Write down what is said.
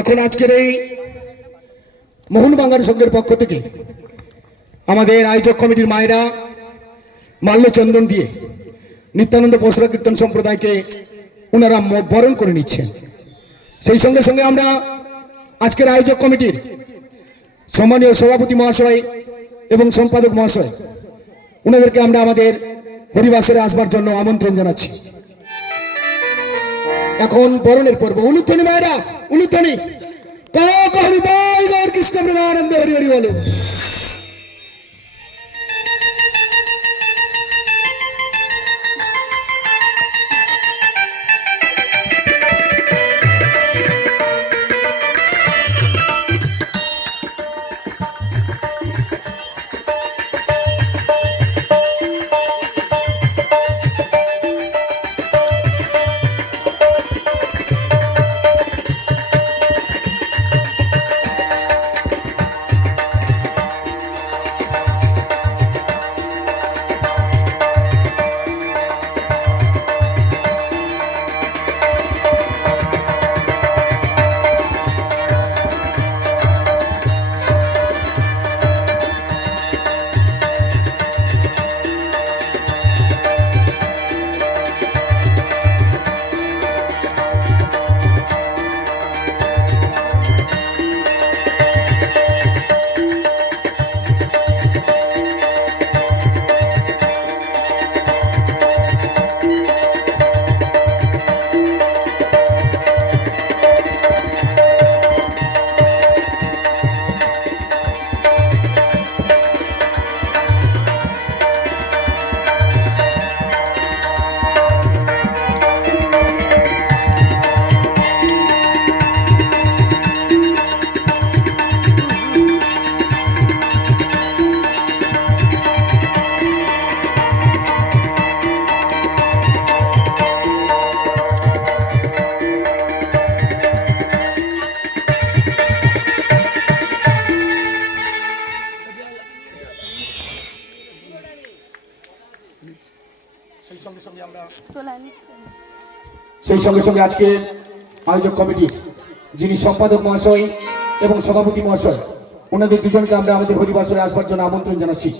এখন আজকের এই মোহনবাগান সংঘের পক্ষ থেকে আমাদের আয়োজক কমিটির মায়েরা মাল্যচন্দন দিয়ে নিত্যানন্দ পশুরা কীর্তন সম্প্রদায়কে ওনারা বরণ করে নিচ্ছেন। সেই সঙ্গে সঙ্গে আমরা আজকের আয়োজক কমিটির সম্মানীয় সভাপতি মহাশয় এবং সম্পাদক মহাশয় ওনাদেরকে আমরা আমাদের হরিবাসরে আসবার জন্য আমন্ত্রণ জানাচ্ছি। এখন বরণের পর্ব। উলুধ্বনি মায়েরা, উলুধ্বনি। কৃষ্ণ প্রেমানন্দ হরি হরি বলো। সেই সঙ্গে সঙ্গে আজকে আয়োজক কমিটি যিনি সম্পাদক মহাশয় এবং সভাপতি মহাশয় ওনাদের দুজনকে আমরা আমাদের হরিবাসরে আসবার জন্য আমন্ত্রণ জানাচ্ছি।